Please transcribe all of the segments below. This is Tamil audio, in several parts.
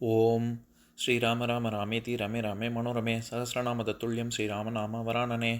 ஓம் ஸ்ரீராம ராம ராமேதி ரமே ராமே மனோரமே சகசிரநாம தத்துல்யம் ஸ்ரீராமநாம வராணனே.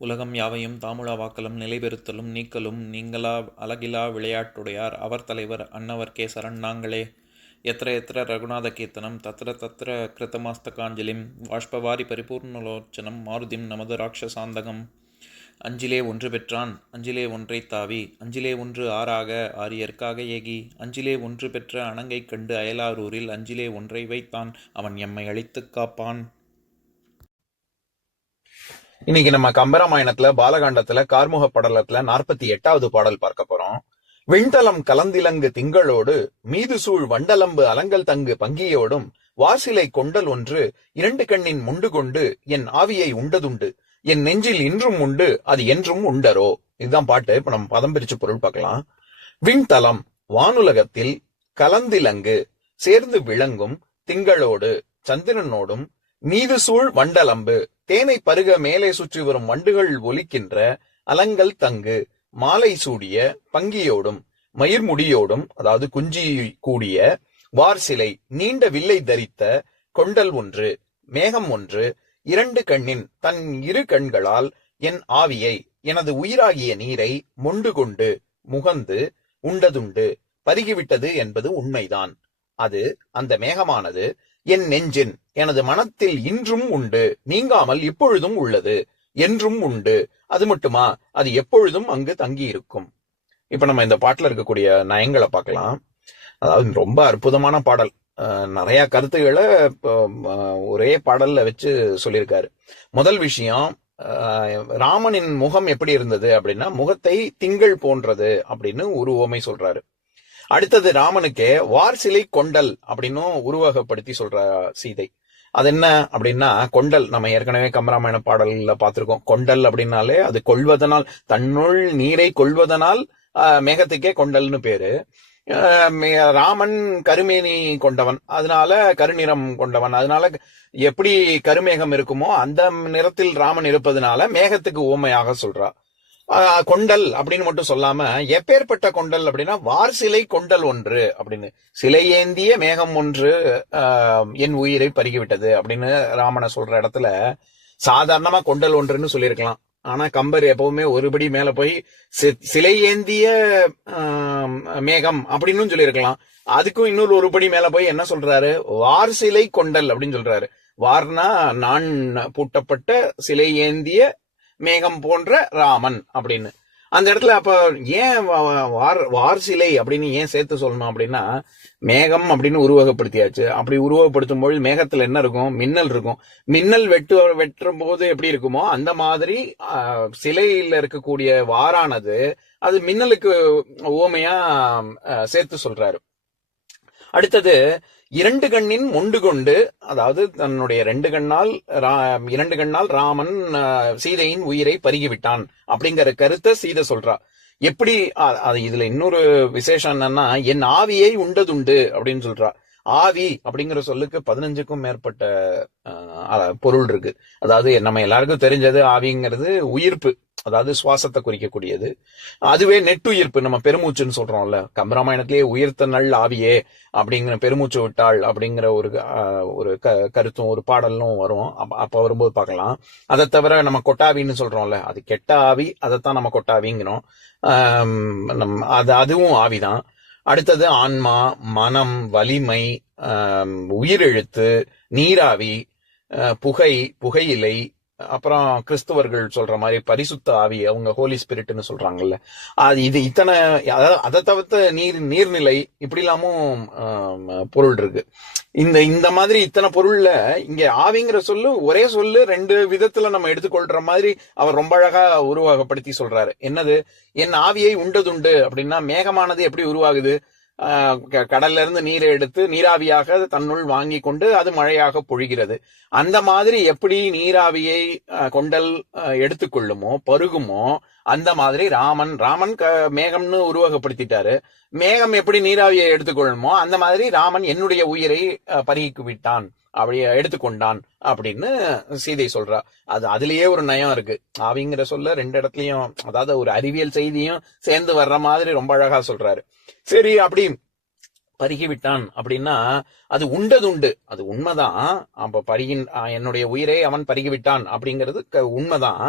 உலகம் யாவையும் தாமுழா வாக்கலும் நிலைபெறுத்தலும் நீக்கலும் நீங்களா அழகிலா விளையாட்டுடையார் அவர் தலைவர் அன்னவர் சரண் நாங்களே. எத்திர எத்திர ரகுநாத கீர்த்தனம் தத்திர தத்திர கிருத்தமாஸ்தகாஞ்சலிம் வாஷ்பவாரி பரிபூர்ணலோச்சனம் மாருதிம் நமது ராட்சசாந்தகம். அஞ்சிலே ஒன்று பெற்றான் அஞ்சிலே ஒன்றை தாவி அஞ்சிலே ஒன்று ஆறாக ஆரியர்க்காக ஏகி அஞ்சிலே ஒன்று பெற்ற அணங்கை கண்டு அயலாரூரில் அஞ்சிலே ஒன்றை வைத்தான் அவன் எம்மை அழித்துக் காப்பான். இன்னைக்கு நம்ம கம்பராமாயணத்துல பாலகாண்டத்துல கார்முக படலத்துல 48வது பாடல் பார்க்க போறோம். விண்தலம் கலந்திலங்கு திங்களோடு மீது சூழ் வண்டலம்பு அலங்கல் தங்கு பங்கியோடும் வாசிலை கொண்டல் ஒன்று இரண்டு கண்ணின் முண்டு கொண்டு என் ஆவியை உண்டதுண்டு என் நெஞ்சில் இன்றும் உண்டு அது என்றும் உண்டரோ. இதுதான் பாட்டு. இப்ப நம்ம பதம் பிரிச்சு பொருள் பார்க்கலாம். விண்தலம் வானுலகத்தில், கலந்திலங்கு சேர்ந்து விளங்கும், திங்களோடு சந்திரனோடும், மீது சூழ் வண்டலம்பு தேனை பருக மேலே சுற்றி வரும் வண்டுகள் ஒலிக்கின்ற, அலங்கல் தங்கு மாலை சூடிய பங்கியோடும் மயிர்முடியோடும் அதாவது குஞ்சி கூடிய, வார்சிலை நீண்ட வில்லை தரித்த, கொண்டல் ஒன்று மேகம் ஒன்று இரண்டு கண்ணின் தன் இரு கண்களால் என் ஆவியை எனது உயிராகிய நீரை மொண்டு கொண்டு முகந்து உண்டதுண்டு பருகிவிட்டது என்பது உண்மைதான். அது அந்த மேகமானது என் நெஞ்சின் எனது மனத்தில் இன்றும் உண்டு நீங்காமல் இப்பொழுதும் உள்ளது என்றும் உண்டு. அது மட்டுமா, அது எப்பொழுதும் அங்கு தங்கி இருக்கும். இப்ப நம்ம இந்த பாட்டுல இருக்கக்கூடிய நயங்களை பார்க்கலாம். அதாவது ரொம்ப அற்புதமான பாடல். நிறைய கருத்துக்களை ஒரே பாடல்ல வச்சு சொல்லியிருக்காரு. முதல் விஷயம், ராமனின் முகம் எப்படி இருந்தது அப்படின்னா முகத்தை திங்கள் போன்றது அப்படின்னு ஒரு உவமை சொல்றாரு. அடுத்தது ராமனுக்கே வார்சிலை கொண்டல் அப்படின்னு உருவகப்படுத்தி சொல்ற சீதை. அது என்ன அப்படின்னா கொண்டல். நம்ம ஏற்கனவே கம்பராமாயண பாடல்ல பார்த்திருக்கோம். கொண்டல் அப்படின்னாலே அது கொள்வதனால், தன்னுள் நீரை கொள்வதனால் மேகத்துக்கே கொண்டல்னு பேரு. ராமன் கருமேனி கொண்டவன், அதனால கருநிறம் கொண்டவன். அதனால எப்படி கருமேகம் இருக்குமோ அந்த நிறத்தில் ராமன் இருப்பதனால மேகத்துக்கு ஊமையாக சொல்றா. கொண்டல் அப்படின்னு மட்டும் சொல்லாம எப்பேற்பட்ட கொண்டல் அப்படின்னா வார்சிலை கொண்டல் ஒன்று அப்படின்னு, சிலை ஏந்திய மேகம் ஒன்று என் உயிரை பருகிவிட்டது அப்படின்னு ராமனை சொல்ற இடத்துல சாதாரணமா கொண்டல் ஒன்றுன்னு சொல்லியிருக்கலாம். ஆனா கம்பர் எப்பவுமே ஒருபடி மேல போய் சிலை ஏந்திய மேகம் அப்படின்னு சொல்லியிருக்கலாம். அதுக்கும் இன்னொரு ஒருபடி மேல போய் என்ன சொல்றாரு, வார் சிலை கொண்டல் அப்படின்னு சொல்றாரு. வார்னா நான் பூட்டப்பட்ட சிலை ஏந்திய மேகம் போன்ற ராமன் அப்படின்னு. அந்த இடத்துல அப்ப ஏன் வார் சிலை அப்படின்னு ஏன் சேர்த்து சொல்லணும் அப்படின்னா, மேகம் அப்படின்னு உருவகப்படுத்தியாச்சு. அப்படி உருவகப்படுத்தும் பொழுது மேகத்துல என்ன இருக்கும், மின்னல் இருக்கும். மின்னல் வெட்டும் போது எப்படி இருக்குமோ அந்த மாதிரி சிலையில இருக்கக்கூடிய வாரானது அது மின்னலுக்கு உவமையா சேர்த்து சொல்றாரு. அடுத்தது இரண்டு கண்ணின் மொண்டு கொண்டு, அதாவது தன்னுடைய இரண்டு கண்ணால் ராமன் சீதையின் உயிரை பருகிவிட்டான் அப்படிங்கிற கருத்தை சீதை சொல்றா. எப்படி அது இதுல இன்னொரு விசேஷம் என்னன்னா, என் ஆவியை உண்டதுண்டு அப்படின்னு சொல்றா. ஆவி அப்படிங்கிற சொல்லுக்கு 15க்கும் மேற்பட்ட பொருள் இருக்கு. அதாவது நம்ம எல்லாருக்கும் தெரிஞ்சது ஆவிங்கிறது உயிர்ப்பு, அதாவது சுவாசத்தை குறிக்கக்கூடியது. அதுவே நெட்டுயிர்ப்பு, நம்ம பெருமூச்சுன்னு சொல்றோம்ல. கம்பராமாயணத்திலேயே உயிர்த்த நல் ஆவியே அப்படிங்கிற பெருமூச்சு விட்டாள் அப்படிங்கிற ஒரு கருத்தும் ஒரு பாடலும் வரும். அப்ப வரும்போது பார்க்கலாம். அதை தவிர நம்ம கொட்டாவின்னு சொல்றோம்ல, அது கெட்ட ஆவி, அதைத்தான் நம்ம கொட்டாவிங்கிறோம். அதுவும் ஆவிதான். அடுத்தது ஆன்மா, மனம், வலிமை, உயிரெழுத்து, நீராவி, புகையிலை, அப்புறம் கிறிஸ்துவர்கள் சொல்ற மாதிரி பரிசுத்த ஆவி, அவங்க ஹோலி ஸ்பிரிட்னு சொல்றாங்கல்ல. அது இது இத்தனை, அதாவது அதை தவிர்த்த நீர்நிலை, இப்படி இல்லாமும் பொருள் இருக்கு. இந்த மாதிரி இத்தனை பொருள்ல இங்க ஆவிங்கிற சொல்லு ஒரே சொல்லு ரெண்டு விதத்துல நம்ம எடுத்துக்கொள்ற மாதிரி அவர் ரொம்ப அழகா உருவகப்படுத்தி சொல்றாரு. என்னது, என் ஆவியை உண்டதுண்டு அப்படின்னா மேகமானது எப்படி உருவாகுது, கடல்ல இருந்து நீரை எடுத்து நீராவியாக தன்னுள் வாங்கி கொண்டு அது மழையாக பொழிகிறது. அந்த மாதிரி எப்படி நீராவியை கொண்டல் எடுத்துக்கொள்ளுமோ பருகுமோ அந்த மாதிரி ராமன் மேகம்னு உருவகப்படுத்திட்டாரு. மேகம் எப்படி நீராவியை எடுத்துக்கொள்ளுமோ அந்த மாதிரி ராமன் என்னுடைய உயிரை பருகிக்கு விட்டான், அப்படி எடுத்துக்கொண்டான் அப்படின்னு சீதை சொல்றா. அதுலயே ஒரு நயம் இருக்கு. ஆவிங்கிற சொல்ல ரெண்டு இடத்துலயும், அதாவது ஒரு அறிவியல் செய்தியும் சேர்ந்து வர்ற மாதிரி ரொம்ப அழகா சொல்றாரு. சரி, அப்படி பருகிவிட்டான் அப்படின்னா அது உண்டதுண்டு, அது உண்மைதான். அப்ப என்னுடைய உயிரை அவன் பருகிவிட்டான் அப்படிங்கிறது உண்மைதான்.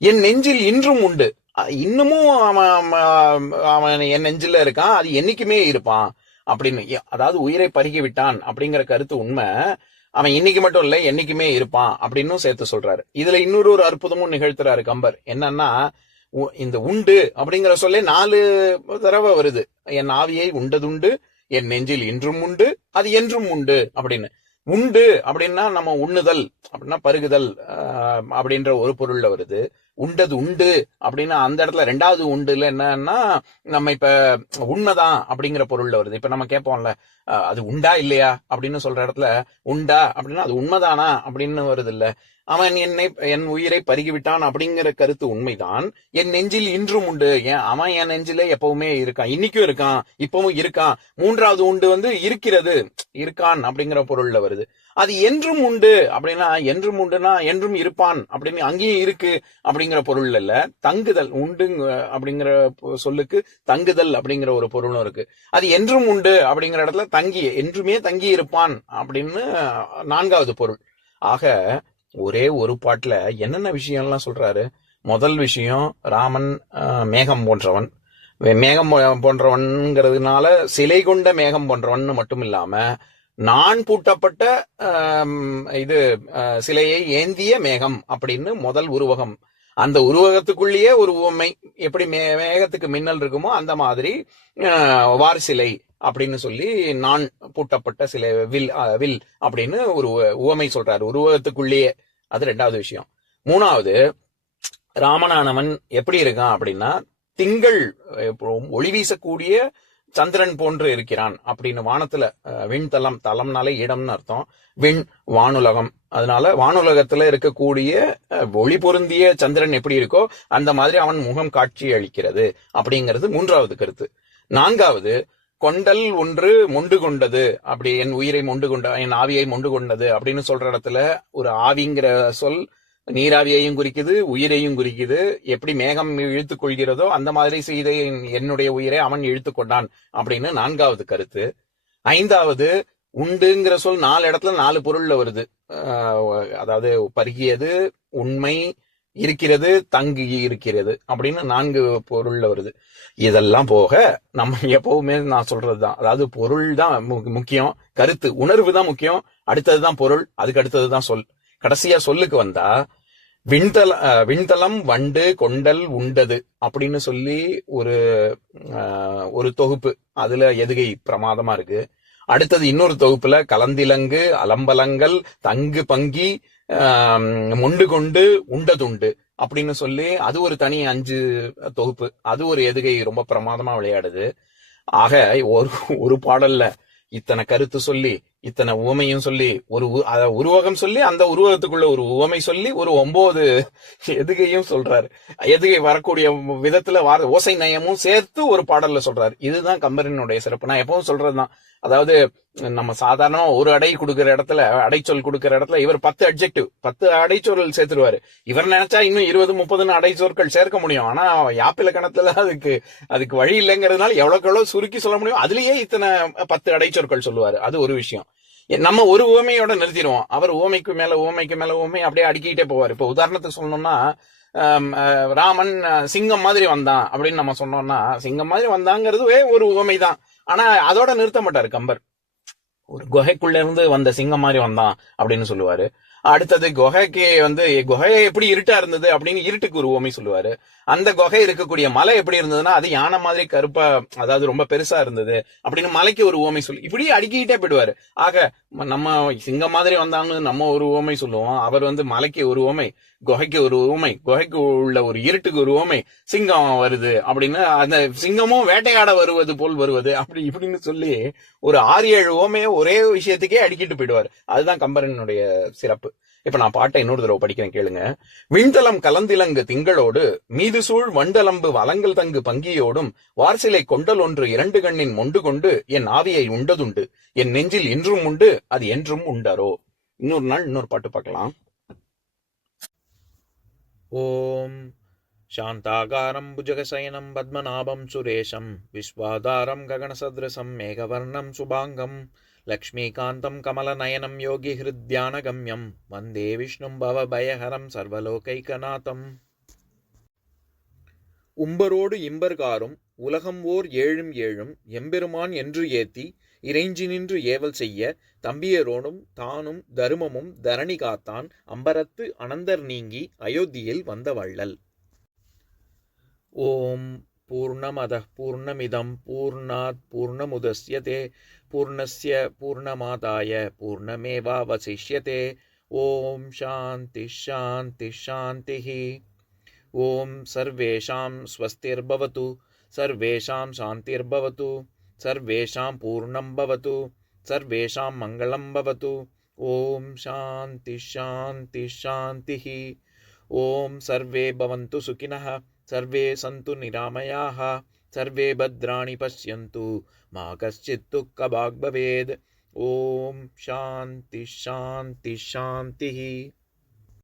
என் நெஞ்சில் இன்றும் உண்டு, இன்னமும் அவன் என் நெஞ்சில இருக்கான், அது என்னைக்குமே இருப்பான் அப்படின்னு. அதாவது உயிரை பருகி விட்டான் அப்படிங்கிற கருத்து உண்மை, அவன் இன்னைக்கு மட்டும் இல்ல என்னைக்குமே இருப்பான் அப்படின்னு சேர்த்து சொல்றாரு. இதுல இன்னொரு ஒரு அற்புதமும் நிகழ்த்துறாரு கம்பர். என்னன்னா, இந்த உண்டு அப்படிங்கிற சொல்லே 4 தடவை வருது. என் ஆவியை உண்டதுண்டு, என் நெஞ்சில் இன்றும் உண்டு, அது என்றும் உண்டு அப்படின்னு. உண்டு அப்படின்னா நம்ம உண்ணுதல் அப்படின்னா பருகுதல் அப்படின்ற ஒரு பொருள்ல வருது. உண்டது உண்டு அப்படின்னா அந்த இடத்துல 2வது உண்டுல என்னன்னா நம்ம இப்ப உண்மைதான் அப்படிங்கிற பொருள்ல வருது. இப்ப நம்ம கேட்போம்ல, அது உண்டா இல்லையா அப்படின்னு சொல்ற இடத்துல உண்டா அப்படின்னா அது உண்மைதானா அப்படின்னு வருது இல்ல. அவன் என் உயிரை பருகிவிட்டான் அப்படிங்கிற கருத்து உண்மைதான். என் நெஞ்சில் இன்றும் உண்டு, அவன் என் நெஞ்சிலே எப்பவுமே இருக்கான், இன்னைக்கும் இருக்கான், இப்பவும் இருக்கான். 3வது உண்டு இருக்கிறது, இருக்கான் அப்படிங்கிற பொருள்ல வருது. அது என்றும் உண்டு அப்படின்னா, என்றும் உண்டுனா என்றும் இருப்பான் அப்படின்னு அங்கேயும் இருக்கு அப்படிங்கிற பொருள் இல்ல. தங்குதல் உண்டு அப்படிங்கிற சொல்லுக்கு தங்குதல் அப்படிங்கிற ஒரு பொருளும் இருக்கு. அது என்றும் உண்டு அப்படிங்கிற இடத்துல என்றுமே தங்கி இருப்பான் அப்படின்னு 4வது பொருள். ஆக ஒரே ஒரு பாட்டுல என்னென்ன விஷயம்லாம் சொல்றாரு. முதல் விஷயம், ராமன் மேகம் போன்றவன். மேகம் போன்றவன்ங்கிறதுனால சிலை கொண்ட மேகம் போன்றவன் மட்டும் இல்லாம நான் பூட்டப்பட்ட சிலையை ஏந்திய மேகம் அப்படின்னு முதல் உருவகம். அந்த உருவகத்துக்குள்ளேயே ஒரு உவமை, எப்படி மேகத்துக்கு மின்னல் இருக்குமோ அந்த மாதிரி வார் சிலை அப்படின்னு சொல்லி நான் பூட்டப்பட்ட சிலை வில் அப்படின்னு ஒரு உவமை சொல்றாரு உருவகத்துக்குள்ளேயே. அது 2வது விஷயம். 3வது, ராமனானவன் எப்படி இருக்கான் அப்படின்னா திங்கள் ஒளி வீசக்கூடிய சந்திரன் போன்று இருக்கிறான் அப்படின்னு. வானத்துல விண்தலம், தலம்னாலே இடம்னு அர்த்தம், விண் வானுலகம். அதனால வானுலகத்துல இருக்கக்கூடிய ஒளி பொருந்திய சந்திரன் எப்படி இருக்கோ அந்த மாதிரி அவன் முகம் காட்சி அளிக்கிறது அப்படிங்கிறது 3வது கருத்து. 4வது, கொண்டல் ஒன்று மொண்டு கொண்டது, அப்படி என் உயிரை மொண்டு கொண்ட, என் ஆவியை மொண்டு கொண்டது அப்படின்னு சொல்ற இடத்துல ஒரு ஆவிங்கிற சொல் நீராவியையும் குறிக்குது, உயிரையும் குறிக்குது. எப்படி மேகம் இழுத்துக் கொள்கிறதோ அந்த மாதிரி செய்த என்னுடைய உயிரை அவன் இழுத்து கொண்டான் அப்படின்னு 4வது கருத்து. 5வது, உண்டுங்கிற சொல் 4 இடத்துல 4 பொருள்ல வருது. அதாவது பருகியது, உண்மை, இருக்கிறது, தங்கி இருக்கிறது அப்படின்னு 4 பொருள்ல வருது. இதெல்லாம் போக நம்ம எப்பவுமே நான் சொல்றதுதான், அதாவது பொருள் தான் முக்கியம், கருத்து உணர்வு தான் முக்கியம், அடுத்ததுதான் பொருள், அதுக்கு அடுத்ததுதான் சொல். கடைசியா சொல்லுக்கு வந்தா விண்தலம் வண்டு கொண்டல் உண்டது அப்படின்னு சொல்லி ஒரு தொகுப்பு, அதுல எதுகை பிரமாதமா இருக்கு. அடுத்தது இன்னொரு தொகுப்புல கலந்திலங்கு அலம்பலங்கள் தங்கு பங்கி மொண்டு கொண்டு உண்டதுண்டு அப்படின்னு சொல்லி அது ஒரு தனி 5 தொகுப்பு, அது ஒரு எதுகை ரொம்ப பிரமாதமா விளையாடுது. ஆக ஒரு பாடல்ல இத்தனை கருத்து சொல்லி, இத்தனை உவமையும் சொல்லி, ஒரு உருவகம் சொல்லி, அந்த உருவகத்துக்குள்ள ஒரு உவமை சொல்லி, ஒரு 9 எதுகையும் சொல்றாரு. எதுகை வரக்கூடிய விதத்துல ஓசை நயமும் சேர்த்து ஒரு பாடல்ல சொல்றாரு. இதுதான் கம்பரினுடைய சிறப்பு. நான் எப்பவும் சொல்றதுதான், அதாவது நம்ம சாதாரணமா ஒரு அடை கொடுக்கிற இடத்துல, அடைச்சொல் கொடுக்கிற இடத்துல இவர் 10 அட்ஜெக்டிவ் 10 அடைச்சொல் சேர்த்துருவாரு. இவர் நினைச்சா இன்னும் 20-30 அடைச்சொற்கள் சேர்க்க முடியும். ஆனா யாப்பிலக்கணத்துல அதுக்கு வழி இல்லைங்கிறதுனால எவ்வளவுக்கு எவ்வளவு சுருக்கி சொல்ல முடியும். அதுலயே இத்தனை 10 அடைச்சொற்கள் சொல்லுவாரு. அது ஒரு விஷயம். நம்ம ஒரு உவமையோட நிறுத்திடுவோம். அவர் உவமைக்கு மேல உவமை அப்படியே அடுக்கிட்டே போவார். இப்ப உதாரணத்துக்கு சொல்லணும்னா, ராமன் சிங்கம் மாதிரி வந்தான் அப்படின்னு நம்ம சொன்னோம்னா, சிங்கம் மாதிரி வந்தாங்கிறதுவே ஒரு உவமை தான். ஆனா அதோட நிறுத்த மாட்டாரு கம்பர். ஒரு குகைக்குள்ள இருந்து வந்த சிங்கம் மாதிரி வந்தான் அப்படின்னு சொல்லுவாரு. அடுத்தது குகை எப்படி இருட்டா இருந்தது அப்படின்னு இருட்டுக்கு ஒரு உவமை சொல்லுவாரு. அந்த குகை இருக்கக்கூடிய மலை எப்படி இருந்ததுன்னா அது யானை மாதிரி கருப்பா, அதாவது ரொம்ப பெருசா இருந்தது அப்படின்னு மலைக்கு ஒரு உவமை சொல்லி இப்படி அடுக்கிட்டே போயிடுவாரு. ஆக நம்ம சிங்கம் மாதிரி வந்தாங்கன்னு நம்ம ஒரு உவமை சொல்லுவோம், அவர் மலைக்கு ஒரு உவமை, குகைக்கு ஒரு உவமை, குகைக்கு உள்ள ஒரு இருட்டுக்கு ஒரு உவமை, சிங்கம் வருது அப்படின்னு, அந்த சிங்கமும் வேட்டையாட வருவது போல் வருவது அப்படி இப்படின்னு சொல்லி ஒரு 6-7 உவமையை ஒரே விஷயத்துக்கே அடிக்கிட்டு போயிடுவார். அதுதான் கம்பரனுடைய சிறப்பு. இப்ப நான் பாட்டை இன்னொரு தடவை படிக்கிறேன், கேளுங்க. விண்தலம் கலந்திலங்கு திங்களோடு மீது சூழ் வண்டலம்பு வலங்கள் தங்கு பங்கியோடும் வார்சிலை கொண்டல் ஒன்று 2 கண்ணின் மொண்டு கொண்டு என் ஆவியை உண்டதுண்டு, என் நெஞ்சில் இன்றும் உண்டு, அது என்றும் உண்டாரோ. இன்னொரு நாள் இன்னொரு பாட்டு பார்க்கலாம். ஓம் शान्ताकारं भुजगशयनं पद्मनाभं सुरेशं विश्वाधारं गगनसदृशं मेघवर्णं शुभाङ्गं लक्ष्मीकान्तं कमलनयनं योगिहृद्यानगम्यं वन्दे विष्णुं भवभयहरं सर्वलोकैकनाथम् உம்பரோடு இம்பர்காரும் உலகம் ஓர் ஏழும் ஏழும் எம்பெருமான் என்று ஏத்தி இறைஞ்சி நின்று ஏவல் செய்ய தம்பியரோடும் தானும் தருமமும் தரணி காத்தான் அம்பரத்து அனந்தர் நீங்கி அயோத்தியில் வந்த வள்ளல். ஓம் பூர்ணமத பூர்ணமிதம் பூர்ணாத் பூர்ணமுதஸ்யதே பூர்ணஸ்ய பூர்ணமாதாய பூர்ணமேவாவசிஷ்யதே. ஓம் சாந்தி சாந்தி சாந்திஹி. ஓம் சர்வேஷாம் ஸ்வஸ்திர்பவது சர்வேஷாம் சாந்திர்பவது சர்வேஷாம் பூர்ணம் பவது சர்வேஷாம் மங்களம் பவது. ஓம் சாந்தி சாந்தி சாந்திஹி. ஓம் சர்வே பவந்து சுகினः சர்வே சந்து நிராமயாः சர்வே பத்ராணி பஷ்யந்து மா கஷ்சித் துக்கபாக் பவேத். ஓம் சாந்தி சாந்தி சாந்திஹி.